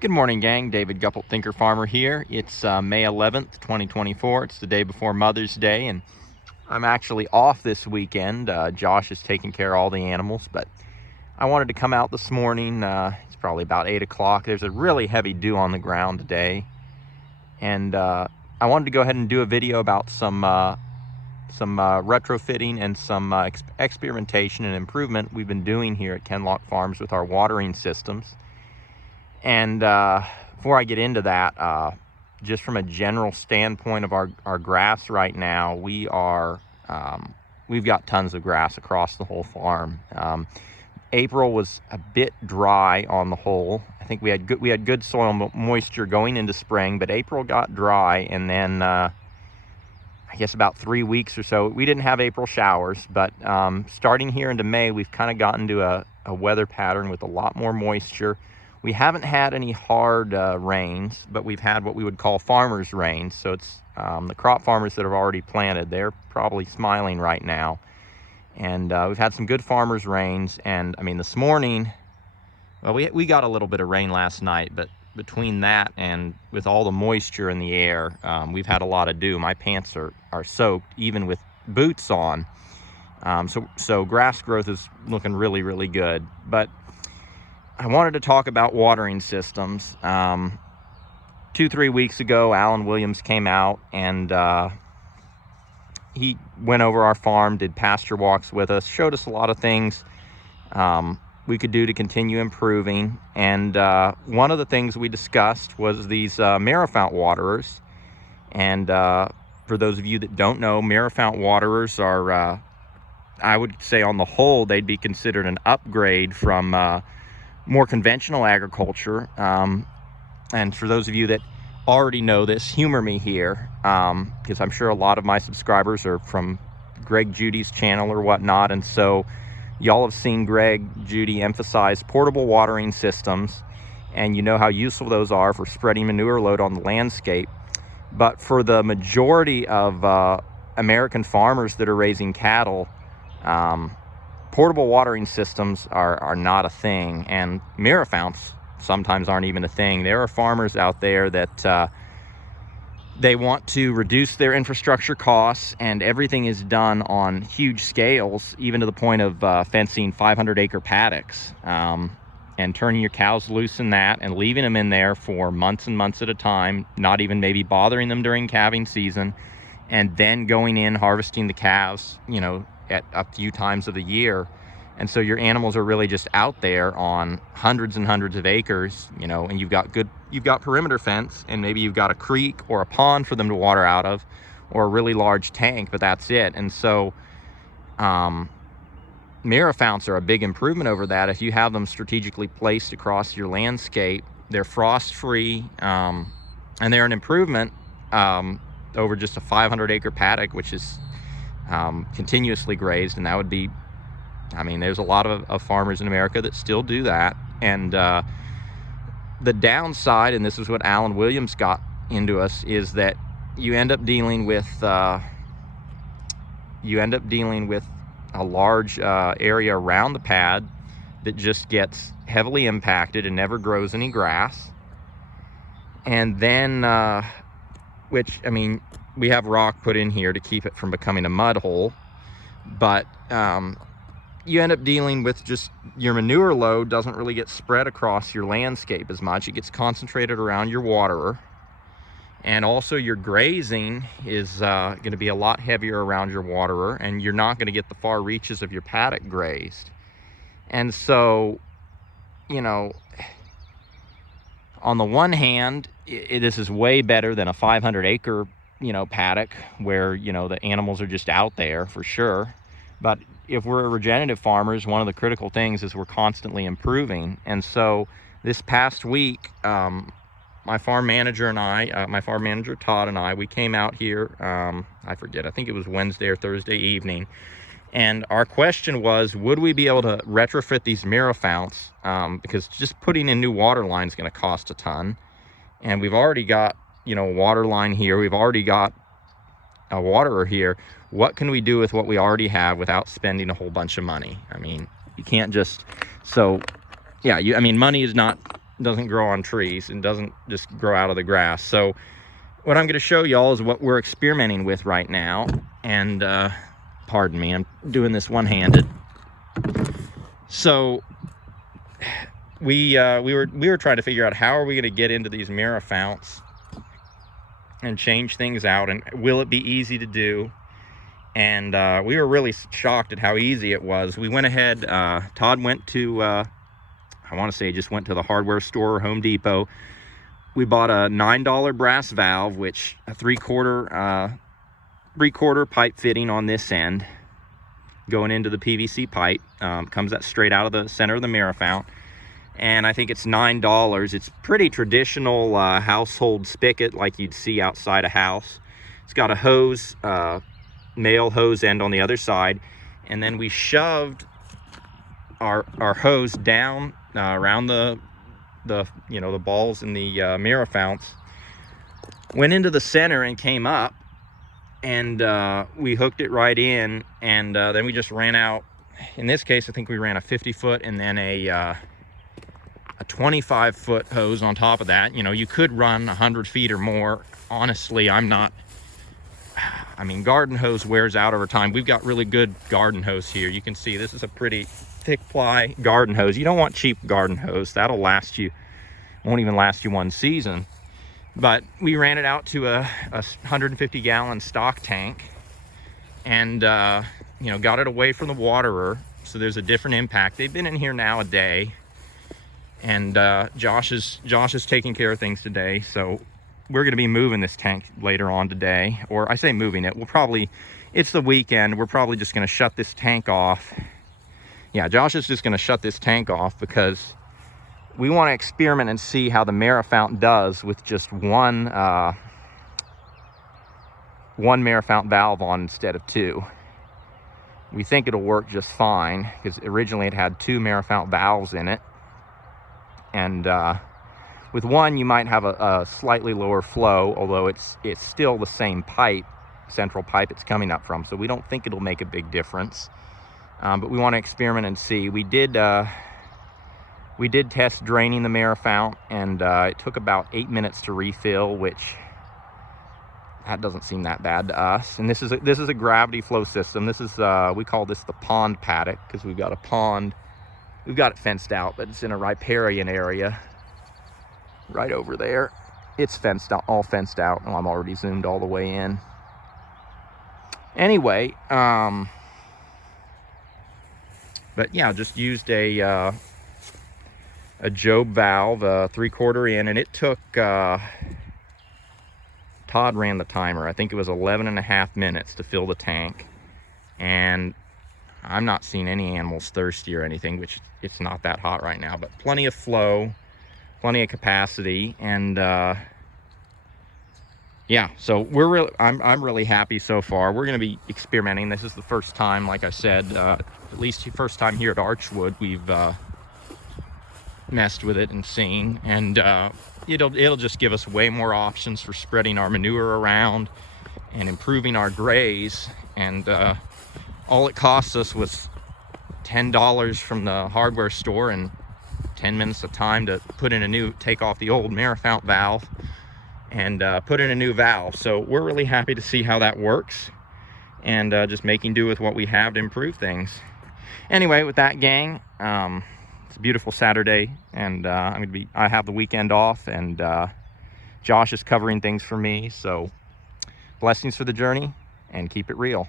Good morning, gang. David Guppelt, Thinker Farmer here. It's May 11th, 2024. It's the day before Mother's Day, and I'm actually off this weekend. Josh is taking care of all the animals, but I wanted to come out this morning. It's probably about 8 o'clock. There's a really heavy dew on the ground today, and I wanted to go ahead and do a video about some retrofitting and some experimentation and improvement we've been doing here at Kenlock Farms with our watering systems. And before I get into that, just from a general standpoint of our grass right now, we've got tons of grass across the whole farm. April was a bit dry on the whole. I think we had good soil moisture going into spring, but April got dry, and then I guess about 3 weeks or so, we didn't have April showers, but starting here into May, we've kind of gotten to a weather pattern with a lot more moisture. We haven't had any hard rains, but we've had what we would call farmers' rains. So it's the crop farmers that have already planted, they're probably smiling right now. And we've had some good farmers' rains. And I mean, this morning, well, we got a little bit of rain last night, but between that and with all the moisture in the air, we've had a lot of dew. My pants are soaked, even with boots on. So grass growth is looking really, really good. But I wanted to talk about watering systems. 2-3 weeks ago, Alan Williams came out and he went over our farm, did pasture walks with us, showed us a lot of things we could do to continue improving. And one of the things we discussed was these MiraFount waterers. And for those of you that don't know, MiraFount waterers are, I would say on the whole, they'd be considered an upgrade from more conventional agriculture. And for those of you that already know this, humor me here, because I'm sure a lot of my subscribers are from Greg Judy's channel or whatnot, and so y'all have seen Greg Judy emphasize portable watering systems, and you know how useful those are for spreading manure load on the landscape. But for the majority of American farmers that are raising cattle, portable watering systems are not a thing, and MiraFounts sometimes aren't even a thing. There are farmers out there that they want to reduce their infrastructure costs, and everything is done on huge scales, even to the point of fencing 500-acre paddocks, and turning your cows loose in that and leaving them in there for months and months at a time, not even maybe bothering them during calving season, and then going in, harvesting the calves, you know, at a few times of the year. And so your animals are really just out there on hundreds and hundreds of acres, you know, and you've got perimeter fence, and maybe you've got a creek or a pond for them to water out of, or a really large tank, but that's it. And so MiraFounts are a big improvement over that. If you have them strategically placed across your landscape, they're frost free, and they're an improvement over just a 500-acre paddock, which is continuously grazed. And that would be, I mean, there's a lot of farmers in America that still do that. And the downside, and this is what Alan Williams got into us, is that you end up dealing with a large area around the pad that just gets heavily impacted and never grows any grass. And then which, I mean, we have rock put in here to keep it from becoming a mud hole, but you end up dealing with just your manure load doesn't really get spread across your landscape as much. It gets concentrated around your waterer, and also your grazing is going to be a lot heavier around your waterer, and you're not going to get the far reaches of your paddock grazed. And so, you know, on the one hand, this is way better than a 500-acre, you know, paddock where, you know, the animals are just out there for sure. But if we're regenerative farmers, one of the critical things is we're constantly improving. And so this past week, my farm manager and I, my farm manager Todd and I, we came out here, I forget, I think it was Wednesday or Thursday evening. And our question was, would we be able to retrofit these MiraFounts? Because just putting in new water line is going to cost a ton. And we've already got, you know, a water line here. We've already got a waterer here. What can we do with what we already have without spending a whole bunch of money? I mean, you can't just, so yeah, I mean, money is not grow on trees and doesn't just grow out of the grass. So what I'm going to show y'all is what we're experimenting with right now. And pardon me, I'm doing this one-handed. So we were trying to figure out how are we going to get into these MiraFounts and change things out, and will it be easy to do? And we were really shocked at how easy it was. We went ahead, Todd went to, I want to say just went to the hardware store, Home Depot. We bought a $9 brass valve, which a three-quarter pipe fitting on this end, going into the PVC pipe. Comes out straight out of the center of the MiraFount. And I think it's $9. It's pretty traditional household spigot like you'd see outside a house. It's got a hose, male hose end on the other side, and then we shoved our hose down around the balls in the MiraFounts, went into the center and came up, and we hooked it right in, and then we just ran out. In this case, I think we ran a 50-foot and then a 25-foot hose on top of that. You could run 100 feet or more. Honestly, garden hose wears out over time. We've got really good garden hose here. You can see this is a pretty thick ply garden hose. You don't want cheap garden hose. That'll last you, won't even last you one season. But we ran it out to a 150-gallon stock tank, and got it away from the waterer, so there's a different impact. They've been in here now a day, and Josh is taking care of things today, so we're going to be moving this tank later on today. Or I say moving it, it's the weekend, we're probably just going to shut this tank off. Yeah, Josh is just going to shut this tank off because we want to experiment and see how the MiraFount does with just one MiraFount valve on instead of two. We think it'll work just fine because originally it had two MiraFount valves in it. And with one, you might have a slightly lower flow, although it's still the same pipe, central pipe it's coming up from. So we don't think it'll make a big difference. But we want to experiment and see. We did test draining the MiraFount, and it took about 8 minutes to refill, which that doesn't seem that bad to us. And this is a gravity flow system. This is we call this the pond paddock because we've got a pond. We've got it fenced out, but it's in a riparian area right over there. It's fenced out, all fenced out. Oh, I'm already zoomed all the way in. Anyway, but yeah, just used a Job valve, 3/4 in, and it took, Todd ran the timer. I think it was 11.5 minutes to fill the tank. And I'm not seeing any animals thirsty or anything, which it's not that hot right now, but plenty of flow, plenty of capacity. And yeah, so I'm really happy so far. We're going to be experimenting. This is the first time, like I said, at least the first time here at Archwood, we've messed with it and seen. And it'll just give us way more options for spreading our manure around and improving our graze. And all it cost us was $10 from the hardware store and 10 minutes of time to take off the old MiraFount valve and put in a new valve. So we're really happy to see how that works, and just making do with what we have to improve things. Anyway, with that, gang, it's a beautiful Saturday, and I have the weekend off, and Josh is covering things for me. So blessings for the journey, and keep it real.